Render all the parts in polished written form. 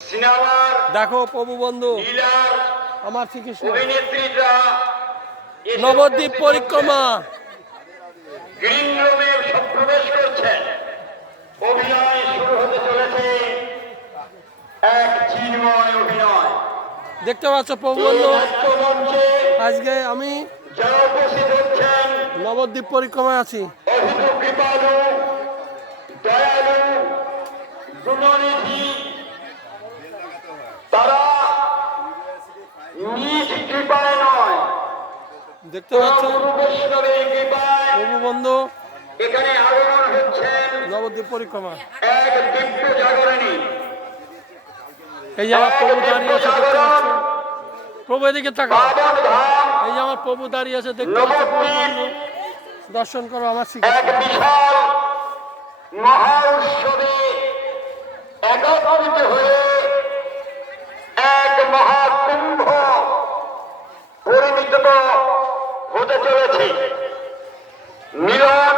দেখো প্রভু বন্ধু আমার শ্রীকৃষ্ণ নবদ্বীপ পরিক্রমা গ্রিন রুমে প্রবেশ করছেন। অভিনয় শুরু হতে চলেছে, এক চিন্ময় অভিনয় দেখতে পাচ্ছ প্রভু বন্ধু। আজকে আমি যারা উপস্থিত হচ্ছেন নবদ্বীপ পরিক্রমায় আছি। অভিত কৃপালু, দয়ালু, গুণনিধি, তারা নিজ কৃপায় নয়, দেখতে পাচ্ছ বৈষ্ণবের কৃপায় প্রভু বন্ধু এখানে আগমন হচ্ছেন নবদ্বীপ পরিক্রমা। এক দিব্য জাগরণী। এই যে আমার প্রভু দাঁড়িয়ে আছে দেখতে পাচ্ছ। প্রভু এদিকে তাকাও। এই যে আমার প্রভু দাঁড়িয়ে আছে দেখতে পাচ্ছ প্রভু বন্ধু। দর্শন করো আমার এক শ্রীকৃষ্ণ। বিশাল মহা উৎসবে একত্রিত হয়ে এক মহাকুম্ভ পরিণত হতে চলেছে। মিলন,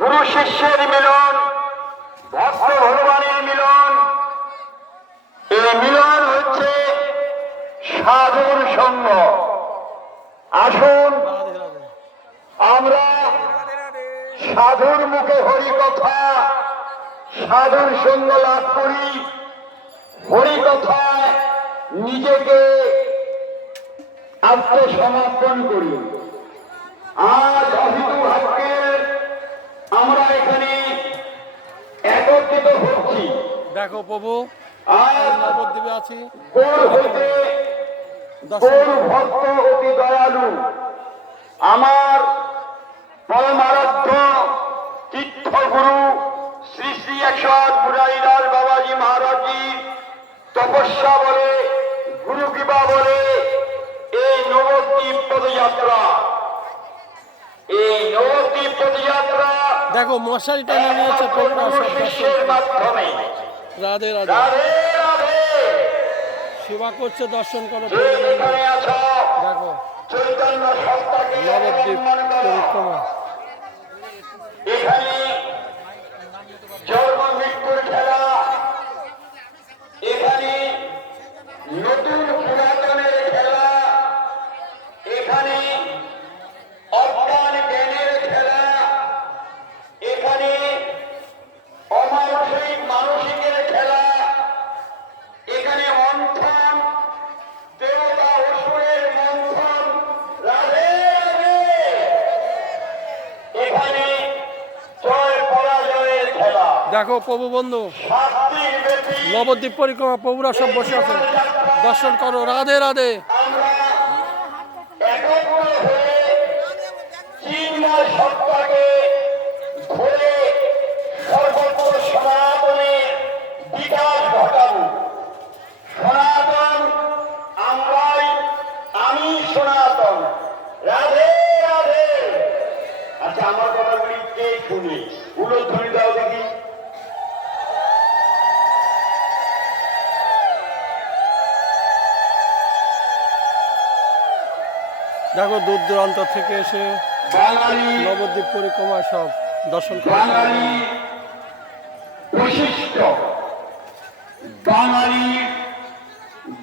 গুরু শিষ্যের মিলন, ভক্ত ভগবানের মিলন। এই মিলন হচ্ছে সাধুর সঙ্গ। আসুন রাধে রাধে। আমরা সাধুর মুখে হরি কথা, সাধুর সঙ্গ লাভ করি, হরি কথায় নিজেকে আত্মসমর্পণ করি। আজ অভিত ভাগ্যের আমরা এখানে একত্রিত হচ্ছি। দেখো প্রভু আজ নবদ্বীপে আছি। গৌর হইতে গৌর ভক্ত অতি দয়ালু আমার পরমারাধ্য তীর্থগুরু শ্রী শ্রী 108 বুড়াইলাল বাবাজি মহারাজজি তপস্যা বলে, গুরু কৃপা বলে এই নবদ্বীপ পদযাত্রা, এই নবদ্বীপ পদযাত্রা দেখো মশারি টানা নিয়েছে প্রভু সব শিষ্যের মাধ্যমে। রাধে রাধে। রাধে রাধে। সেবা করছে দর্শন করো যে প্রভু বন্ধু। যেখানে আছো দেখো চৈতন্য সত্তাকে নবদ্বীপ অবলম্বন করো। পরিক্রমা। এখানে জন্ম মৃত্যুর খেলা, এখানে নতুন পুরাতনের খেলা, এখানে অজ্ঞান জ্ঞানের খেলা, এখানে অমানসিক মানসিকের খেলা, এখানে মন্থন, দেবতা অসুরের মন্থন। রাধে রাধে। এখানে জয় পরাজয়ের খেলা। দেখো প্রভু বন্ধু 7 দিন ব্যাপী নবদ্বীপ পরিক্রমা প্রভুরা সব বসে আছে দর্শন করো। রাধে রাধে। আমরা একত্র হয়ে চিন্ময় সত্তাকে ধরে সর্বত্র সনাতনের বিকাশ ঘটাবো। সনাতন আমরাই, আমি সনাতন। রাধে রাধে। আচ্ছা, আমার কথাগুলি কে শুনে উলধ্বনি দাও দেখি। দেখো দূর দূরান্ত থেকে এসে বাঙালি, নবদ্বীপ পরিক্রমা সব দর্শন করো। বাঙালি বৈশিষ্ট্য, বাঙালি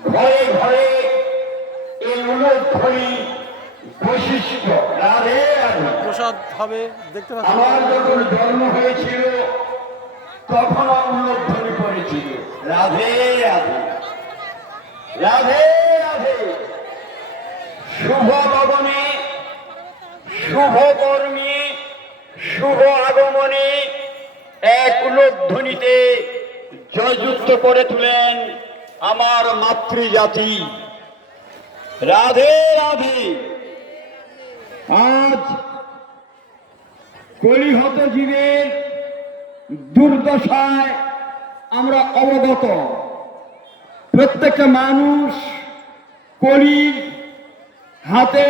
ঘরে ঘরে এই উলধ্বনি বৈশিষ্ট্য। রাধে রাধে। প্রসাদ হবে দেখতে পাচ্ছ। আমার যখন জন্ম হয়েছিল তখন উলধ্বনি পড়েছিল। রাধে রাধে। রাধে রাধে। শুভ লগনে, শুভ কর্মে, শুভ আগমনে এক উলধ্বনিতে জয়যুক্ত করে তুলেন আমার মাতৃজাতি। রাধে রাধে। আজ কলিহত জীবের দুর্দশায় আমরা অবগত। প্রত্যেকটা মানুষ কলির হাতে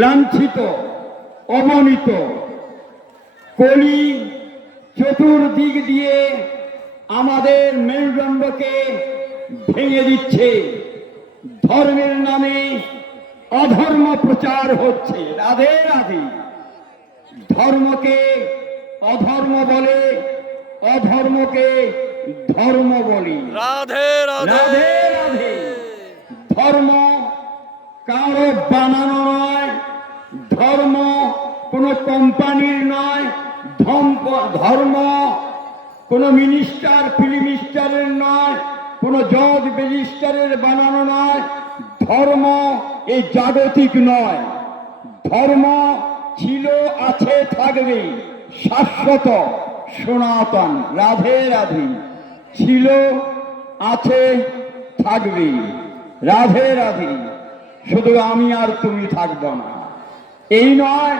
লাঞ্ছিত, অবনীত। কলি চতুর্দিক দিয়ে আমাদের মেরুদণ্ডকে ভেঙে দিচ্ছে। ধর্মের নামে অধর্ম প্রচার হচ্ছে। রাধে রাধে। ধর্মকে অধর্ম বলে, অধর্মকে ধর্ম বলি। রাধে রাধে রাধে রাধে। ধর্ম কারো বানানো নয়, ধর্ম কোনো কোম্পানির নয়, ধর্ম কোনো মিনিস্টার ফিল্মিস্টারের নয়, কোনো জজ রেজিস্টারের বানানো নয়, ধর্ম এই জাগতিক নয়। ধর্ম ছিল, আছে, থাকবে শাশ্বত সনাতন। রাধে রাধে। ছিল, আছে, থাকবে। রাধে রাধে। শুধু আমি আর তুমি থাকব না, এই নয়,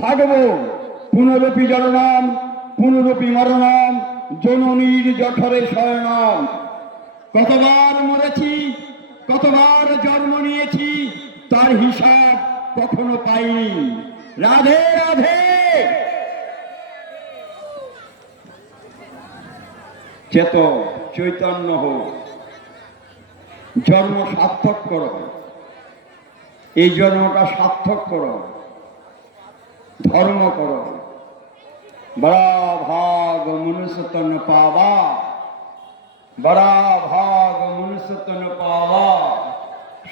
থাকব পুনরপি জননম পুনরপি মরণম জননীর জঠরে শয়নম। কতবার মরেছি, কতবার জন্ম নিয়েছি, তার হিসাব কখনো পাইনি। রাধে রাধে। চেত চৈতন্য হোক, জন্ম সার্থক করো, এই জন্মটা সার্থক করো, ধর্ম করো। বড়া ভাগ মনুষ্য তন পাওয়া, বড়া ভাগ মনুষ্য তন পাওয়া,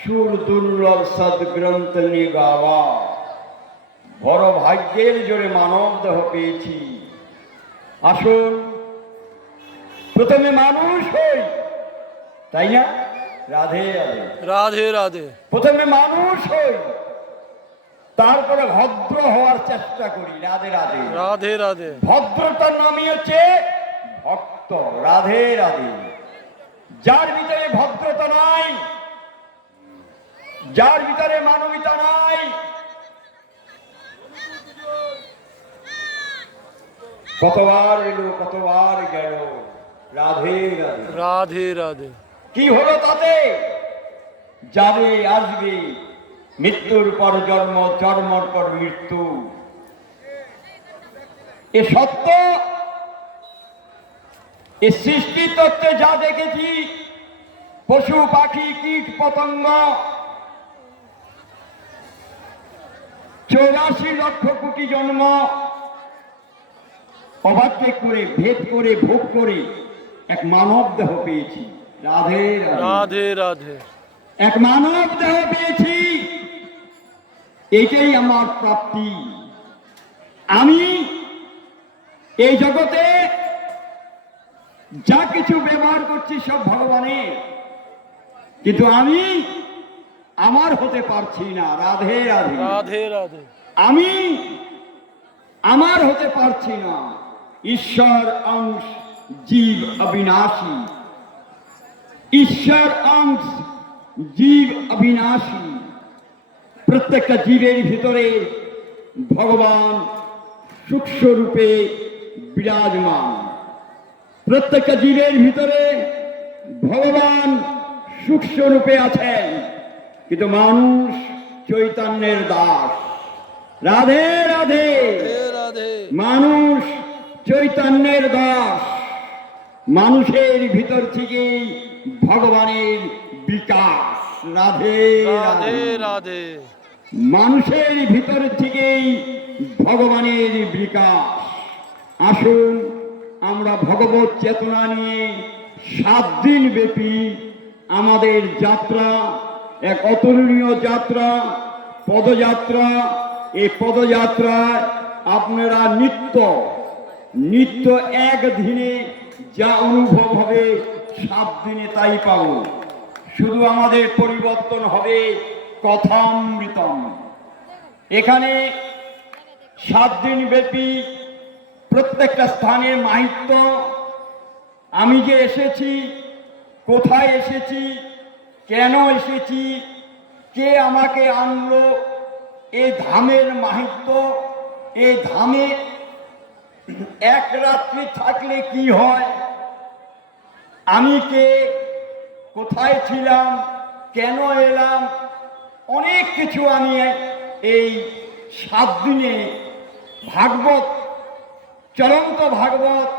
সুর দুর্লভ সদ্গ্রন্থ নিয়ে গাওয়া। বড় ভাগ্যের জোরে মানব দেহ পেয়েছি। আসুন প্রথমে মানুষ হই, তাই না? রাধে রাধে। রাধে রাধে। প্রথমে মানুষ হই, তারপরে ভদ্র হওয়ার চেষ্টা করি। রাধে রাধে। রাধে রাধে। ভদ্রতার নামই হচ্ছে ভক্ত। রাধে রাধে। যার ভিতরে ভদ্রতা নাই, যার ভিতরে মানবিকতা নাই, কতবার এলো কতবার গেল। রাধে রাধে। রাধে রাধে। কি হলো তাতে? যাবে আসবে, মৃত্যুর পর জন্ম, জন্মর পর মৃত্যু। এ সত্য। এ সৃষ্টি তত্ত্বে যা দেখেছি, পশু পাখি কীট পতঙ্গ 84 লক্ষ কোটি জন্ম অবাধ্যে করে, ভেদ করে, ভোগ করে এক মানব দেহ পেয়েছি। রাধে রাধে রাধে। এক মানব দেহ পেয়েছি, এইটাই আমার প্রাপ্তি। আমি এই জগতে যা কিছু ব্যবহার করছি সব ভগবানের, কিন্তু আমি আমার হতে পারছি না। রাধে রাধে। রাধে রাধে। আমি আমার হতে পারছি না। ঈশ্বর অংশ, জীব অবিনাশী। ঈশ্বর অংশ, জীব অবিনাশী। প্রত্যেকটা জীবের ভিতরে ভগবান সূক্ষ্ম রূপে বিরাজমান। প্রত্যেকটা জীবের ভিতরে ভগবান সূক্ষ্ম রূপে আছেন, কিন্তু মানুষ চৈতন্যের দাস। রাধে রাধে। রাধে। মানুষ চৈতন্যের দাস। মানুষের ভিতর থেকেই ভগবানের বিকাশ। রাধে রাধে রাধে। মানুষের ভিতর থেকেই ভগবানের বিকাশ। আসুন আমরা ভগবত চেতনা নিয়ে 7 দিন ব্যাপী আমাদের যাত্রা, এক অতুলনীয় যাত্রা, পদযাত্রা। এই পদযাত্রায় আপনারা নিত্য একদিনে যা অনুভব হবে 7 দিনে তাই পাবো। শুধু আমাদের পরিবর্তন হবে কথামৃতম। এখানে 7 দিন ব্যাপী প্রত্যেকটা স্থানের মাহাত্ম্য, আমি যে এসেছি, কোথায় এসেছি, কেন এসেছি, কে আমাকে আনলো, এই ধামের মাহাত্ম্য, এই ধামে এক রাত্রি থাকলে কি হয়, আমি কে, কোথায় ছিলাম, কেন এলাম, অনেক কিছু আমি এই 7 দিনে ভাগবত, চলন্ত ভাগবত,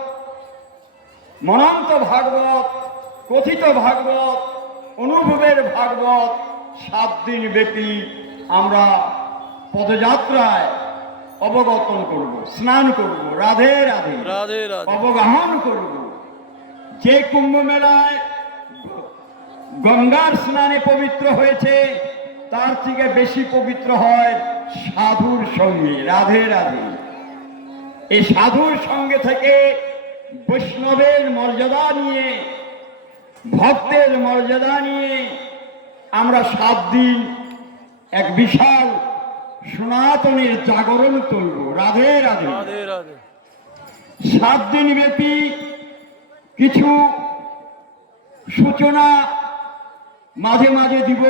মনন্ত ভাগবত, কথিত ভাগবত, অনুভবের ভাগবত 7 দিন ব্যাপী আমরা পদযাত্রায় অবগতন করব, স্নান করব, রাধে রাধে রাধে রাধে অবগাহন করব। যে কুম্ভ মেলায় গঙ্গার স্নানে পবিত্র হয়েছে, তার থেকে বেশি পবিত্র হয় সাধুর সঙ্গে। রাধে রাধে। এই সাধুর সঙ্গে থেকে বৈষ্ণবের মর্যাদা নিয়ে, ভক্তের মর্যাদা নিয়ে আমরা 7 দিন এক বিশাল সনাতনের জাগরণ তুলব। রাধে রাধে। রাধে রাধে 7 দিন ব্যাপী কিছু সূচনা মাঝে মাঝে দিব।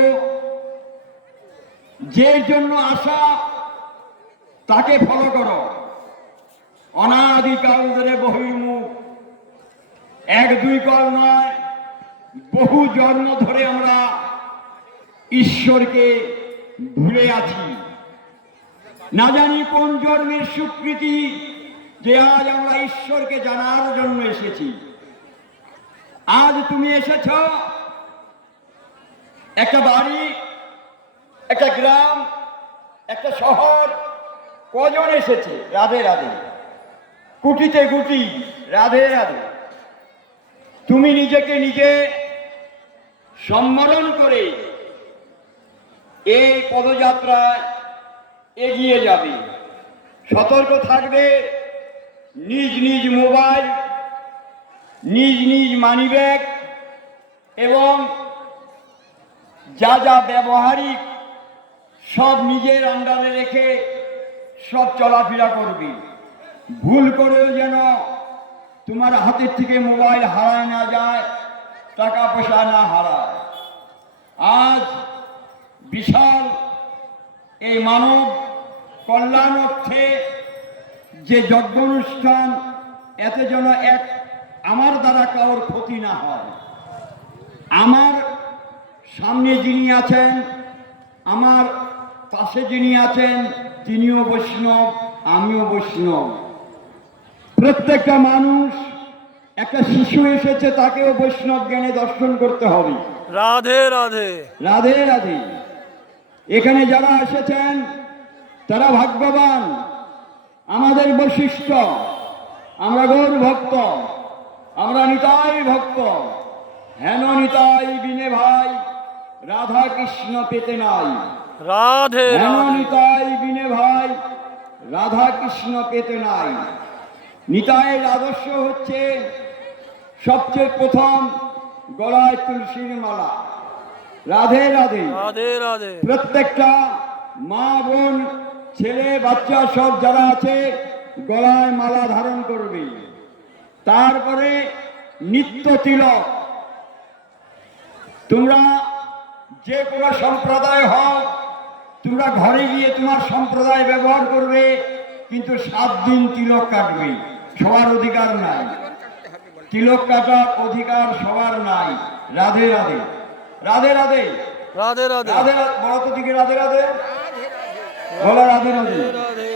যে জন্য আসা তাকে ফলো করো। অনাদিকাল ধরে বহির্মুখ, 1-2 কল নয়, বহু জন্ম ধরে আমরা ঈশ্বরকে ভুলে আছি। না জানি কোন জন্মের স্বীকৃতি যে আজ আমরা ঈশ্বরকে জানার জন্য এসেছি। আজ তুমি এসেছ একটা বাড়ি, একটা গ্রাম, একটা শহর, কজন এসেছে? রাধে রাধে। কুটিতে কুটি। রাধে রাধে। তুমি নিজেকে নিজে সম্বরণ করে এই পদযাত্রায় এগিয়ে যাবে। সতর্ক থাকবে। নিজ নিজ মোবাইল, নিজ নিজ মানিব্যাগ এবং যা যা ব্যবহারিক সব নিজের আন্ডারে রেখে সব চলাফেরা করবি। ভুল করেও যেন তোমার হাতের থেকে মোবাইল হারায় না যায়, টাকা পয়সা না হারায়। আজ বিশাল এই মানব কল্যাণ অর্থে যে যজ্ঞ অনুষ্ঠান, এতে যেন আমার দ্বারা কারোর ক্ষতি না হয়। আমার সামনে যিনি আছেন, আমার পাশে যিনি আছেন, তিনিও বৈষ্ণব, আমিও বৈষ্ণব। প্রত্যেকটা মানুষ, একটা শিশু এসেছে, তাকেও বৈষ্ণব জ্ঞানে দর্শন করতে হবে। রাধে রাধে রাধে রাধে। এখানে যারা এসেছেন তারা ভাগ্যবান। আমাদের বৈশিষ্ট্য, আমরা গৌর ভক্ত, আমরা নিতাই ভক্ত। হেন নিতাই বিনে ভাই, রাধা কৃষ্ণ পেতে নাই। রাধে হেন রাধে নিতাই বিনে ভাই, রাধা কৃষ্ণ পেতে নাই। নিতাইয়ের আদর্শ হচ্ছে সবচেয়ে প্রথম গলায় তুলসীর মালা। রাধে রাধে। রাধে রাধে প্রত্যেকটা মা বোন, ছেলে বাচ্চা সব যারা আছে গলায় মালা ধারণ করবে। তারপরে নিত্য তিলক। তোমরা যে কোনো সম্প্রদায় হও, তোমরা ঘরে গিয়ে তোমার সম্প্রদায় ব্যবহার করবে, কিন্তু 7 দিন তিলক কাটবে। সবার অধিকার নাই। তিলক কাটার অধিকার সবার নাই। রাধে রাধে। রাধে রাধে। রাধে রাধে রাধে রাধে। বলো তো দিকে রাধে রাধে। বলো রাধে রাধে। রাধে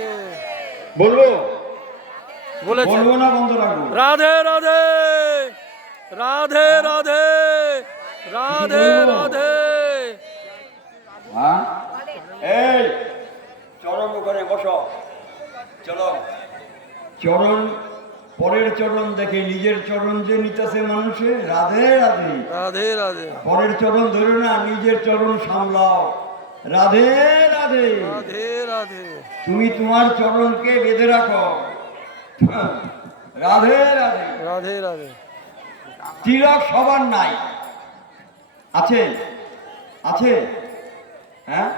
বলবো বলেছে বলবো না বন্ধ রাখবো? রাধে রাধে রাধে রাধে রাধে রাধে হ্যাঁ, এই চরণ ওখানে বসো। চলো। চরণ, পরের চরণ দেখে নিজের চরণ যে নিতেছে মানুষে। রাধে রাধে। রাধে রাধে পরের চরণ ধরে না, নিজের চরণ সামলাও। রাধে রাধে। রাধে রাধে তুমি তোমার চরণকে বেঁধে রাখো। রাধে রাধে। রাধে রাধে তিলক সবার নাই। আছে? আছে? হ্যাঁ,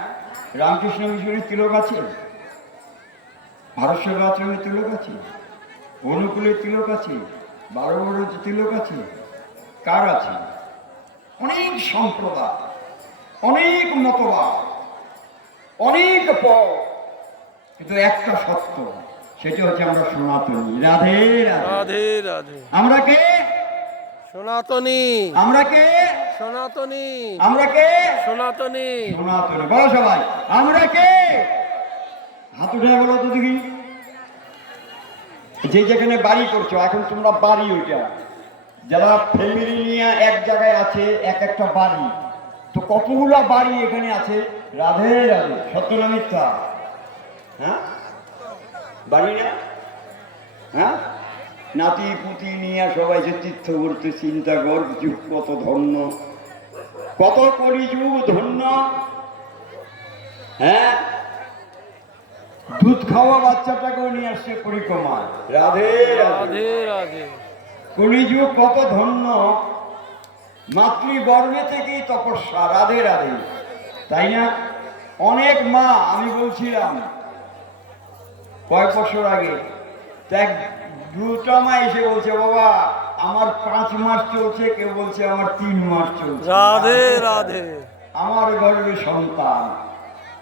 রামকৃষ্ণ মিশনের তিলক আছে, ভারত সেবা আশ্রমের তিলক আছে, অনুকূলের তিলক আছে, 12 বড় তিলক আছে। কার আছে? অনেক সম্প্রদায়, অনেক মতবাদ, অনেক পথ, কিন্তু একটা সত্য, সেটা হচ্ছে আমরা সনাতনী। রাধে রাধে। রাধে রাধে আমরা কে? সনাতনী আমরা কে? সনাতনী আমরা কে? সনাতনী সনাতনী। বলো সবাই, আমরা কে? হাত উঠে বলো তো দেখি। যে যেখানে বাড়ি করছো, এখন তোমরা বাড়ি, ওইটা যারা ফ্যামিলি নিয়ে এক জায়গায় আছে, এক একটা বাড়ি, তো কতগুলা বাড়ি এখানে আছে। রাধে রাধে। সত্য না মিথ্যা? হ্যাঁ, বাড়ি না? হ্যাঁ, নাতি পুতি নিয়ে সবাই যে তীর্থ করতে, চিন্তা কর যুগ কত ধন্য, কত কলি যুগ ধন্য। হ্যাঁ, দুধ খাওয়া বাচ্চাটাকেও নিয়ে আসছে পরিক্রমায়। রাধে রাধে। রাধে রাধে। কলিযুগ কত ধন্য, মাতৃগর্ভে থেকেই তপস্যা। রাধে রাধে, তাই না? অনেক মা, আমি বলছিলাম কয়েক বছর আগে, দেখ দুটা মা এসে বলছে বাবা আমার 5 মাস চলছে, কেউ বলছে আমার 3 মাস চলছে। রাধে রাধে। আমার গর্ভে সন্তান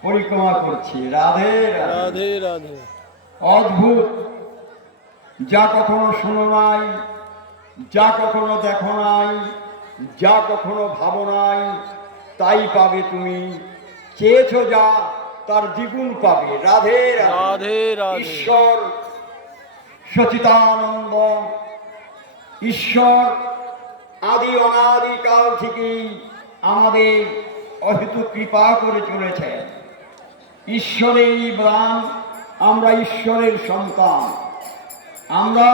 পরিক্রমা করছে। রাধে রাধে। রাধে রাধে। অদ্ভুত, যা কখনো শোনো নাই, যা কখনো দেখো নাই, যা কখনো ভাবো নাই, তাই পাবে তুমি। চেয়েছো যা, তার দ্বিগুণ পাবে। রাধে রাধে। রাধে রাধে। ঈশ্বর সচিতানন্দ, ঈশ্বর আদি অনাদিকাল থেকেই আমাদের অহেতু কৃপা করে চলেছেন। ঈশ্বরেরই প্রাণ, আমরা ঈশ্বরের সন্তান, আমরা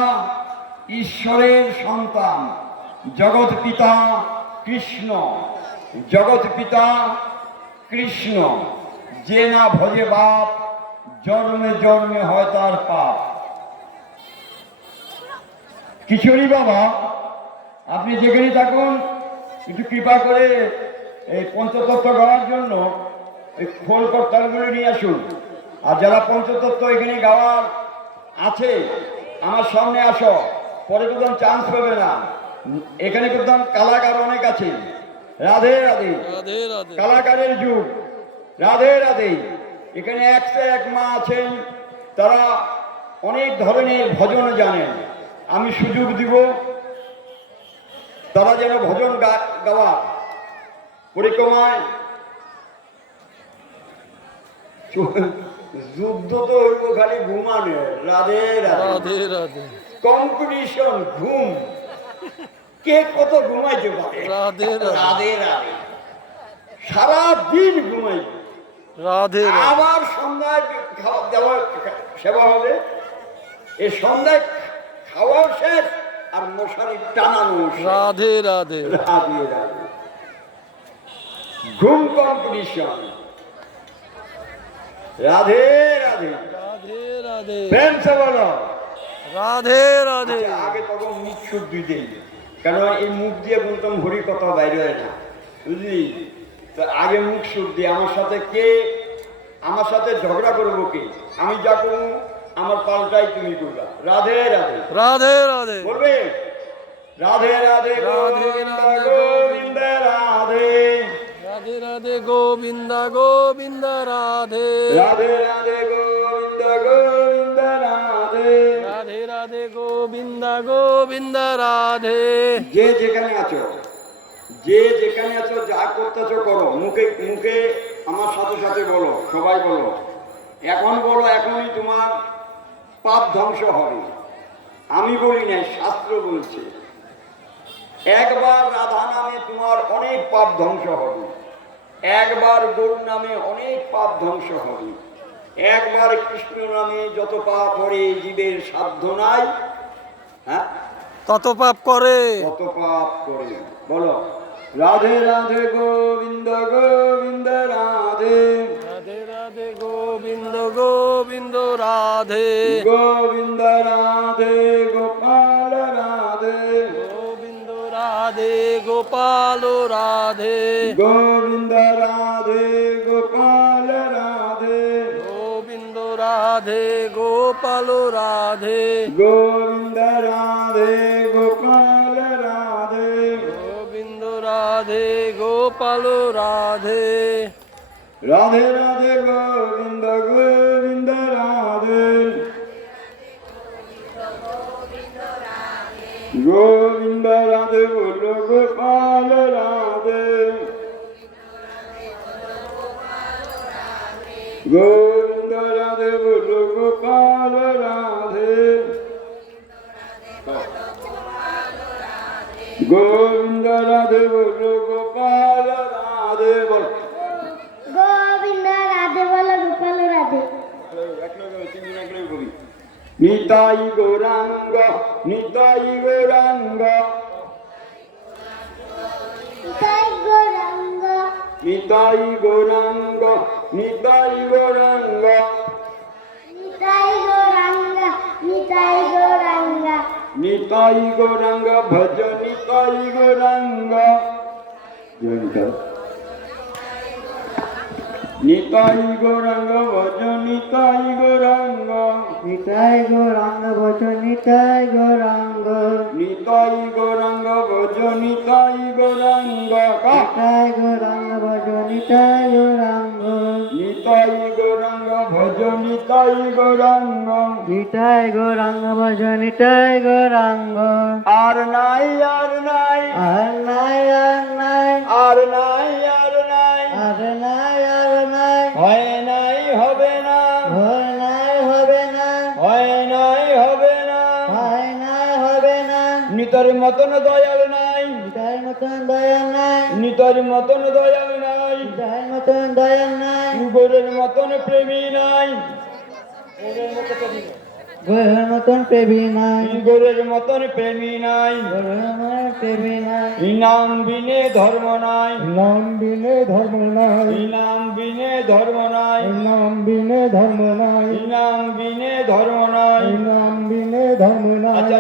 ঈশ্বরের সন্তান। জগৎ পিতা কৃষ্ণ, জগৎ পিতা কৃষ্ণ। যে না ভজে বাপ, জন্মে জন্মে হয় তার পাপ। কিশোরী বাবা, আপনি যেখানে থাকুন একটু কৃপা করে এই পঞ্চতত্ত্ব গাওয়ার জন্য এই খোল করতালগুলো নিয়ে আসুন। আর যারা পঞ্চতত্ত্ব এখানে গাওয়ার আছে আমার সামনে আসো, পরে কোথাও চান্স পাবে না। এখানে কোথাও কালাকার অনেক আছে। রাধে রাধে। রাধে রাধে। কালাকারের যুগ। রাধে রাধে। এখানে 101 মা আছেন, তারা অনেক ধরনের ভজন জানেন। আমি সুযোগ দিব তারা যেন ভজন গাওয়া পরিক্রমায়। যুদ্ধ তো হইব খালি ঘুমানে। রাধে রাধে। রাধে রাধে। কম্পিটিশন, ঘুম, কে কত ঘুমাইতে পারে। রাধে রাধে। রাধে রাধে। সারাদিন ঘুমাই, রাধে রাধে। আবার সন্ধ্যায় খাওয়া দেওয়া সেবা হবে। এই সন্ধ্যায় খাওয়াও শেষ আর মশারি টানানো শেষ। রাধে রাধে। রাধে রাধে। ঘুম কম্পিটিশন। রাধে রাধে। রাধে রাধে। প্রেম সে বলো। রাধে রাধে। আচ্ছা, আগে তখন মুখ শুদ্ধি দেই, কারণ এই মুখ দিয়ে বলতাম হরি কথা বাইরে হয় না, বুঝলি তো। আগে মুখ শুদ্ধি। আমার সাথে কে, আমার সাথে ঝগড়া করবো কে? আমি যা করবো আমার পাল্টাই তুমি করবা। রাধে রাধে। রাধে রাধে। বলবে রাধে রাধে গোবিন্দ গোবিন্দ রাধে। রাধে রাধে গোবিন্দ গোবিন্দ রাধে। রাধে রাধে গোবিন্দ গোবিন্দ রাধে। রাধে রাধে গোবিন্দ গোবিন্দ রাধে। যে যেখানে আছো, যে যেখানে আছো, যা করতেছো করো। মুখে মুখে আমার সাথে সাথে বলো, সবাই বলো। এখন বলো, এখনই তোমার পাপ ধ্বংস হবে। আমি বলি না, শাস্ত্র বলছে। একবার রাধা নামে তোমার অনেক পাপ ধ্বংস হবে, একবার গরু নামে অনেক পাপ ধ্বংস হবে, একবার কৃষ্ণ নামে যত পাপ করে জীবের সাধ্য নাই। হ্যাঁ, তত পাপ করে। কত পাপ করে। বলো রাধে রাধে গোবিন্দ গোবিন্দ রাধে। রাধে রাধে গোবিন্দ গোবিন্দ রাধে। গোবিন্দ রাধে গোপাল রাধে। গোবিন্দ রাধে গোপাল রাধে। গোবিন্দ রাধে গোপাল রাধে। গোবিন্দ রাধে গোপাল রাধে। গোবিন্দ রাধে গোপাল রাধে। গোবিন্দ রাধে গোপাল রাধে। রাধে রাধে গোবিন্দ গোবিন্দ রাধে। গোবিন্দ রাধে বলো গোপাল রাধে। গোবিন্দ রাধে বলো গোপাল রাধে। গোবিন্দ রাধে বলো গোপাল রাধে। বল গোবিন্দ রাধে বলো গোপাল রাধে। নিতাই গৌরাঙ্গ নিতাই গৌরাঙ্গ নিতাই গৌরাঙ্গ নিতাই গৌরাঙ্গ নিতাই গৌরাঙ্গ ভজ নিতাই গৌরাঙ্গ নিতাই গৌরাঙ্গ ভজ নিতাই গৌরাঙ্গ নিতাই গৌরাঙ্গ ভজ নিতাই গৌরাঙ্গ নিতাই গৌরাঙ্গ ভজ নিতাই গৌরাঙ্গ নিতাই গৌরাঙ্গ ভজ নিতাই গৌরাঙ্গ নিতাই গৌরাঙ্গ ভজ নিতাই গৌরাঙ্গ নিতাই গৌরাঙ্গ ভজ নিতাই গৌরাঙ্গ আর নাই আর নাই আর নাই আর নাই আর নাই আর নাই আর নাই আর নাই হয় নাই হবে না হয় নাই হবে না হয় নাই হবে না হয় নাই হবে না নিতর মতন দয়াল নাই নিতাই মতন দয়া নাই নিতর মতন দয়াল নাই নিতাই মতন দয়া নাই গোরের মতন প্রেমী নাই গোহের মতন প্রেমী নাই গোরের মতন প্রেমী নাই গোহের মতন প্রেমী নাই ইনাম বিনে ধর্ম নাই নাম বিনে ধর্ম নাই ইনাম বিনে ধর্ম নাই নাম বিনে ধর্ম নাই ইনাম বিনে ধর্ম নাই নাম বিনে ধর্ম নাই আচ্ছা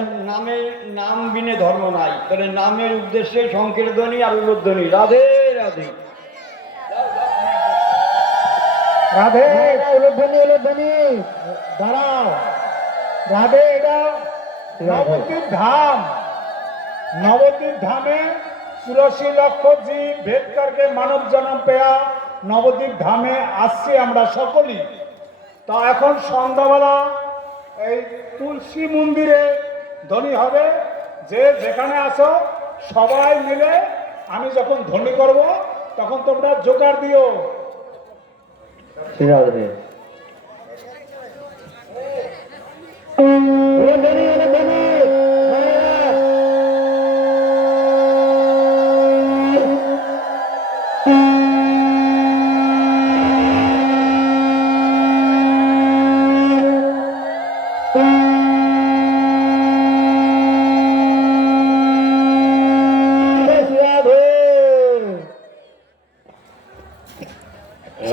নাম বিনে ধর্ম নাই তাহলে নামের উদ্দেশ্যে সংকীর্তনী আর উল্লোধ্বনি রাধে রাধে রাধে উলধ্বনি উলধ্বনি দাঁড়াও রাধে এটা নবদ্বীপ ধাম नवद्वीप धामे 84 লক্ষ জীব ভেদ করকে মানব জন্ম পেয়া নবদ্বীপ ধামে আসছি আমরা সকলেই। তা এখন সন্ধ্যাবেলা এই তুলসী মন্দিরে ধ্বনি হবে, যে যেখানে আসো সবাই মিলে আমি যখন ধ্বনি করব তখন তোমরা জোগাড় দিও। রাধে উলধ্বনি উলধ্বনি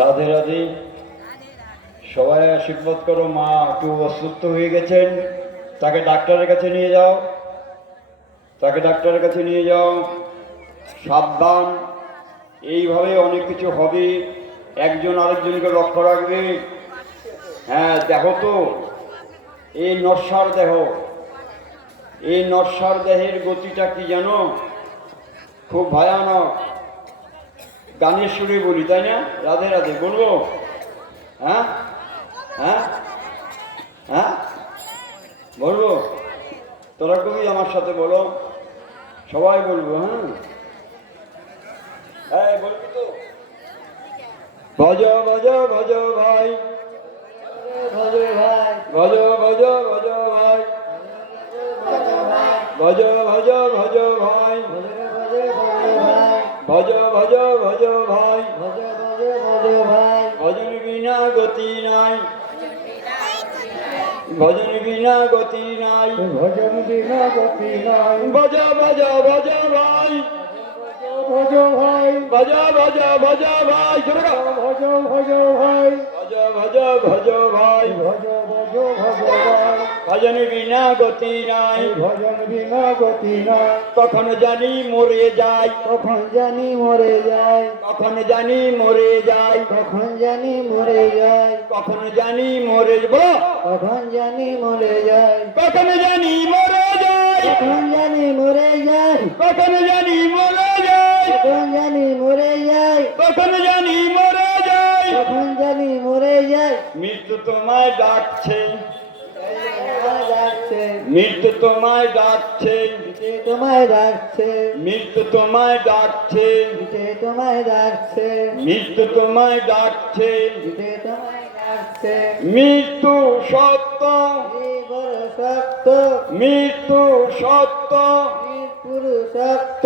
রাধে রাধে। সবাই আশীর্বাদ করো। মা একটু অসুস্থ হয়ে গেছেন, তাকে ডাক্তারের কাছে নিয়ে যাও, তাকে ডাক্তারের কাছে নিয়ে যাও। সাবধান, এইভাবে অনেক কিছু হবে, একজন আরেকজনকে লক্ষ্য রাখবে। হ্যাঁ, দেখো তো এই নশ্বর দেহ, এই নশ্বর দেহের গতিটা কি জানো? খুব ভয়ানক। গানের সুরে বলি, তাই না? রাধে রাধে বলবো? হ্যাঁ হ্যাঁ হ্যাঁ বলবো? তোরা কবি আমার সাথে বলো, সবাই বলবো। হ্যাঁ বলবি তো? ভজ ভজ ভজ ভাই, ভজ ভাই ভজ ভজ ভজ ভাই, ভজ ভজ ভজ ভাই, ভজ ভজ ভজ ভাই ভজ ভজ ভজ ভাই। ভজ ভজ ভজ ভাই ভজন বিনা গতি নাই, ভজন বিনা গতি নাই। ভজন বিনা গতি নাই ভজ ভজ ভজ ভাই, ভজ ভাই ভজ ভজ ভজ ভাই। জোরে গাও। ভজ ভজ ভাই ভজ ভজ ভজ ভাই, ভজ ভজ ভজ ভাই ভজন বিনা গতি নাই। ভজন বিনা গতি নাই কখন জানি মরে যাই, কখন জানি মরে যায় কখন জানি মরে যাই, কখন জানি মরে যায় কখন জানি মরে যাব, কখন জানি মরে যায় কখন জানি মরে যাই, কখন জানি মরে যায় কখন জানি মরে যাই, কখন জানি মরে যায় কখন জানি মরে যাই। কখন জানি মরে যায় মৃত্যু তোমায় ডাকছে, ডাকছে মৃত্যু তোমায় ডাকছে, পিঠে তোমায় ডাকছে মৃত্যু তোমায় ডাকছে, পিঠে তোমায় ডাকছে মৃত্যু তোমায় ডাকছে। পিঠে তোমায় ডাকছে মৃত্যু সত্য, এই বড় শক্ত মৃত্যু সত্য। পুরুষ শক্ত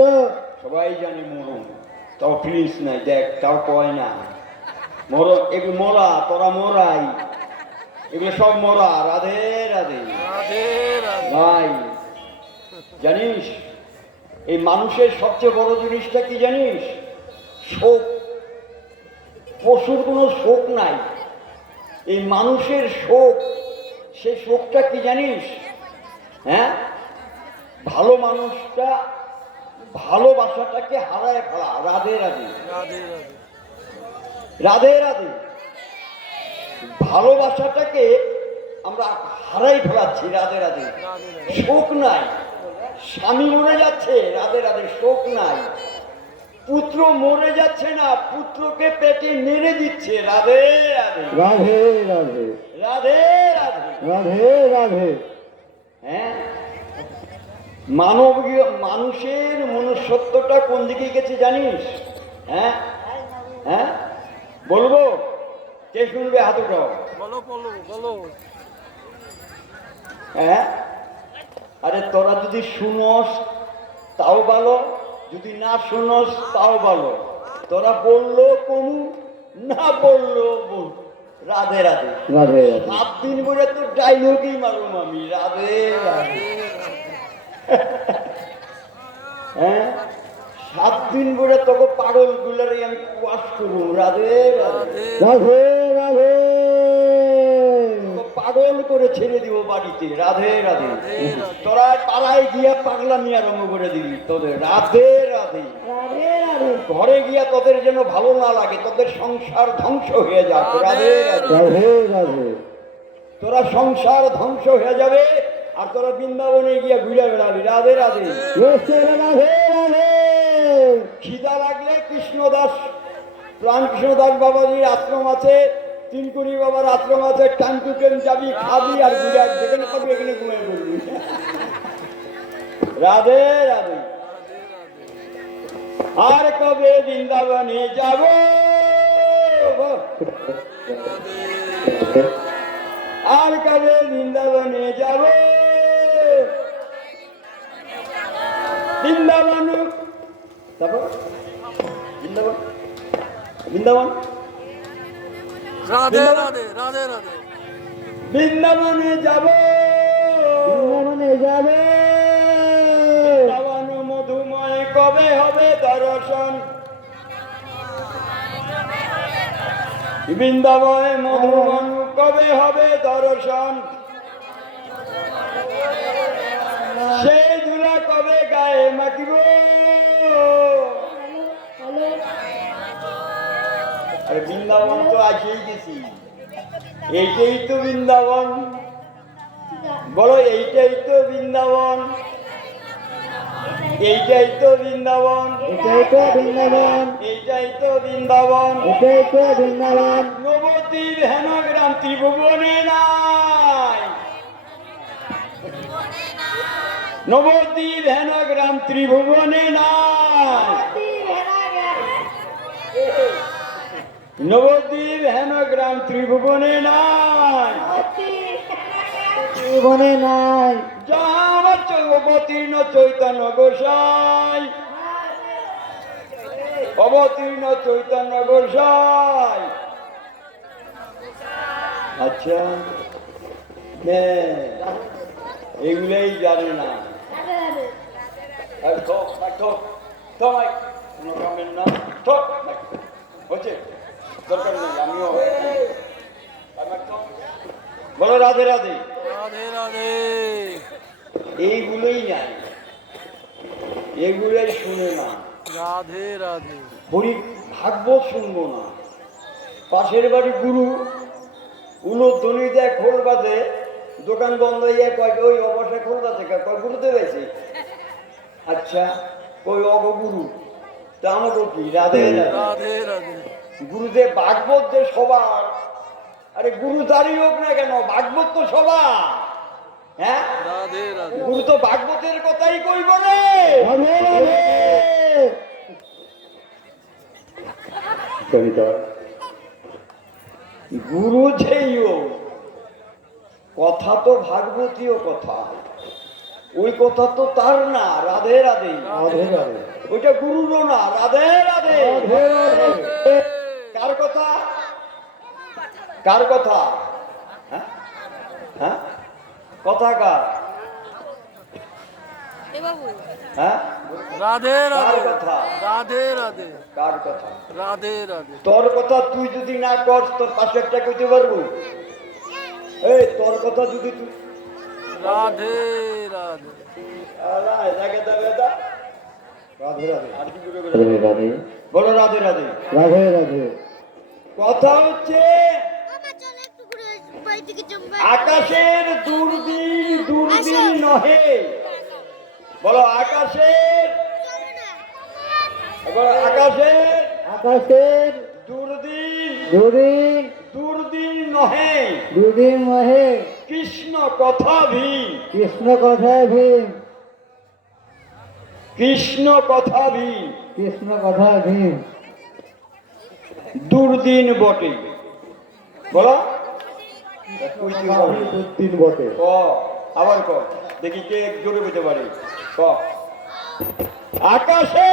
সবাই জানে মরণ, তাও ফিনিস নাই। দেখ, তাও কয় না মরণ। একটু মরা, তোরা মরাই। এগুলো সব মরা। রাধে রাধে। রাধে রাধে। ভাই জানিস এই মানুষের সবচেয়ে বড় জিনিসটা কি জানিস? শোক। পশুর কোনো শোক নাই, এই মানুষের শোক। সেই শোকটা কি জানিস? হ্যাঁ, ভালো মানুষটা ভালোবাসাটাকে হারায় ফেলা। রাধে রাধে। রাধে রাধে। রাধে রাধে। ভালোবাসাটাকে আমরা হারাই ফেলাচ্ছি। রাধে রাধে। রাধে রাধে। শোক নাই, স্বামী মরে যাচ্ছে। রাধে রাধে। শোক নাই, পুত্র মরে যাচ্ছে না, পুত্রকে পেটে মেরে দিচ্ছে। রাধে রাধে। রাধে রাধে। রাধে রাধে। রাধে রাধে। হ্যাঁ, মানুষের মনুষ্যত্বটা কোন দিকে গেছে জানিস? হ্যাঁ হ্যাঁ, বলবো? কে শুনবে? হাত উঠাও। বলো বলো বলো। হ্যাঁ, আরে তোরা যদি শুনস তাও ভালো, যদি না শুনস তাও ভালো। তোরা বললো কমু, না বললো বল। রাধে রাধে। রাধে রাধে। 7 দিন বলে তো ডাইলগই মারুম আমি। রাধে রাধে। হ্যাঁ, 7 দিন বলে তোকে পাগল গুলারে আমি ওয়াশ করবো। রাধে রাধে। রাধে রাধে। পাগল করে ছেড়ে দিব বাড়িতে। রাধে রাধে। তোরা পাড়ায় গিয়া পাগলামি আরম্ভ করে দিবি তোদের। রাধে রাধে। রাধে রাধে। ঘরে গিয়া তোদের যেন ভালো না লাগে, তোদের সংসার ধ্বংস হয়ে যাক। রাধে রাধে। রাধে রাধে। তোরা সংসার ধ্বংস হয়ে যাবে আর তোরা বৃন্দাবনে গিয়া ঘুরে বেড়াবি। রাধে রাধে। রাধে রাধে। খিদা লাগলে কৃষ্ণদাস, রামকৃষ্ণ দাস বাবাজির আশ্রম আছে, তিনকুনি বাবার আশ্রম আছে। টাইম টু টাইম যাবি, খাবি আর ঘুরে আসবি। যেখানে পাবি এখানে ঘুমিয়ে পড়বি। রাধে রাধে। আর কবে বৃন্দাবনে যাব, আর কবে বৃন্দাবনে যাব, বৃন্দাবন। তারপর বৃন্দাবন, বৃন্দাবন, রাধে রাধে। রাধে রাধে। বৃন্দাবনে যাব, বৃন্দাবনে যাবে। বৃন্দাবন মধুময় কবে হবে দর্শন, বৃন্দাবনে মধুবন কবে হবে দর্শন, সেই ধুলা কবে গায়ে মাখিব। আরে বৃন্দাবন তো আসেই গেছি, এইটাই তো বৃন্দাবন। বলো এইটাই তো বৃন্দাবন, এইটাই তো বৃন্দাবন, এটাই তো বৃন্দাবন। এইটাই তো বৃন্দাবন। এটাই তো বৃন্দাবন। নবদ্বীপ হেনগ্রাম ত্রিভুবনে নাই, নবদ্বীপ হেনগ্রাম ত্রিভুবনে নাই, নবদ্বীপ হেনগ্রাম ত্রিভুবনে নাই। জীবনে নাই। যাহা অবতীর্ণ চৈতন্য গোসাই, অবতীর্ণ চৈতন্য গোসাই। আচ্ছা, এগুলাই জানে না। হচ্ছে দরকার নেই, আমিও বলো রাধে রাধে। রাধে রাধে। এইগুলোই নাই, এগুলোই শুনে না। রাধে রাধে। হরি ভাগবত শুনবো না। পাশের বাড়ি গুরু উলুধ্বনি দেয়, খোল বাজে, দোকান বন্ধ হয়ে কয় ওই অবস্থায় খোল বাজে, কয় গুরুতে গেছে। আচ্ছা, ওই অগগুরু তা আমাকে কি? রাধে রাধে। রাধে রাধে। গুরুদেব ভাগবত যে সবার, আরে গুরু দাঁড়িয়ে হোক না কেন, ভাগবত তো সবার। হ্যাঁ, রাধে রাধে। গুরু তো ভাগবতের কথাই কইব রে। রাধে রাধে। গুরু যেই হোক, কথা তো ভাগবতীয় কথা, ওই কথা তো তার না। রাধে রাধে। রাধে রাধে। ওইটা গুরুরও না। রাধে রাধে। রাধে রাধে। কার কথা? কার কথা? হ্যাঁ, হ্যাঁ কথা কার? হ্যাঁ রাধে কার রাধে কথা? রাধে রাধে কার কথা? রাধে রাধে। তোর কথা তুই যদি না কর তোর পাশেরটা কইতে পারবো? এই তোর কথা যদি তুই রাধে রাধে। রাধে রাধে। আর কি করে বলে? রাধে রাধে বলো রাধে রাধে। রাধে রাধে কথা হচ্ছে আকাশের দূরদিন দূরদিন নহে। বলো আকাশের, বলো আকাশের আকাশের দূরদিন দুদিন দূরদিন নহে। দুদিন মহে কৃষ্ণ কথা ভীম, কৃষ্ণ কথা ভীম কৃষ্ণ কথা ভীম কৃষ্ণ কথা ভীম দুর্দিন বটে। বলো দুদিন বটে। ক আবার ক দেখি কে জোরে বলতে পারে। ক আকাশে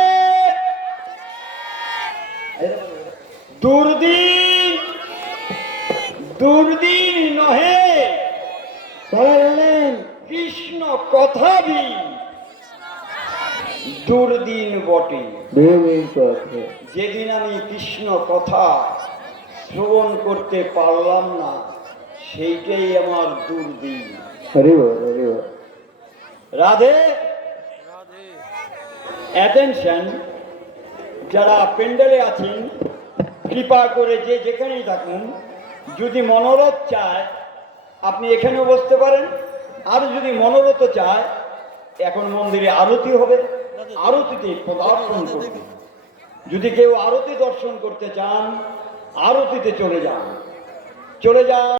দুর্দিন দুর্দিন নহে। তারা বলেন কৃষ্ণ কথা ভীম দুর্দিন বটে। ভীম কথা যেদিন আমি কৃষ্ণ কথা শ্রবণ করতে পারলাম না সেইটাই আমার দুর্দিন। হরি বল হরি বল। রাধে রাধে। অ্যাটেনশন, যারা প্যান্ডেলে আছেন কৃপা করে যে যেখানেই থাকুন, যদি মনোরথ চায় আপনি এখানেও বসতে পারেন, আর যদি মনোরথ চায় এখন মন্দিরে আরতি হবে, আরতিতে দর্শন করতে। যদি কেউ আরতি দর্শন করতে চান আরতিতে চলে যান, চলে যান।